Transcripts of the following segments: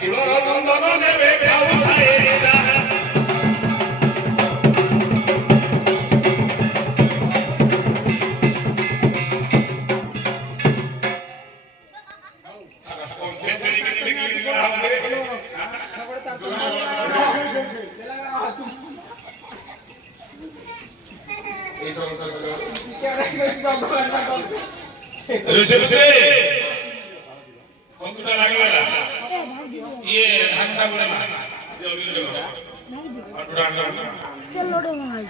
কুলর বন্ধন যেবে খাউথায়ে নিশা কম্পিউটার লাগবে না ये ঢাকা বলে না ये অভিযোগ দেবো আর পুরো আনলো সেল লোডে ভাই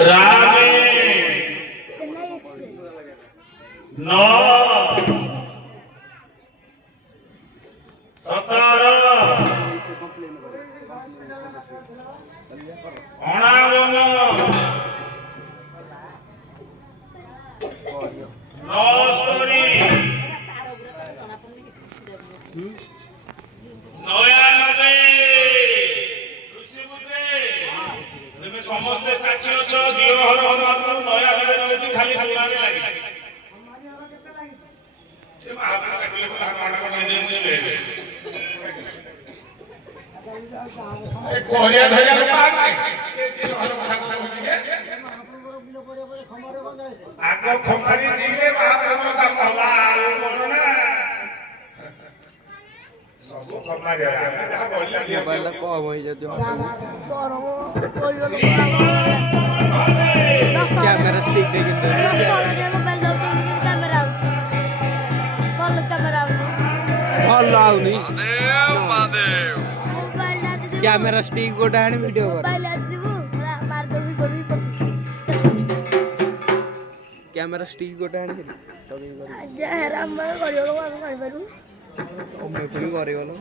रामे नौ 17 नौस्तरी नयानबे তুমি সমস্ত সাক্ষী অছ দিও হর হর হর নয়া হবে নয়টি খালি দুলারে লাগিছে এ মহাপ্রভু কইলে কথা মানা করে দেই বুঝলে এ কোরিয়া ধরিয়া পাক এ দিন হর কথা কইছি কে আগ খমারি জিলে মহাপ্রভু কাম হলা বলো না सब खमारी है जहां बोलिया मोबाइल को होई जातो कैमरा स्टिक दे किंतु मोबाइल दो कैमरा फुल कैमरा फुल आउनी महादेव मोबाइल ना दे कैमरा स्टिक को डाण वीडियो कर मोबाइल दिबो मार दो भी कैमरा स्टिक को डाण तो भी कर जा राम करियो कर बारू मैं भी करे वाला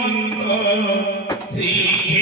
मल्यवंत सीखे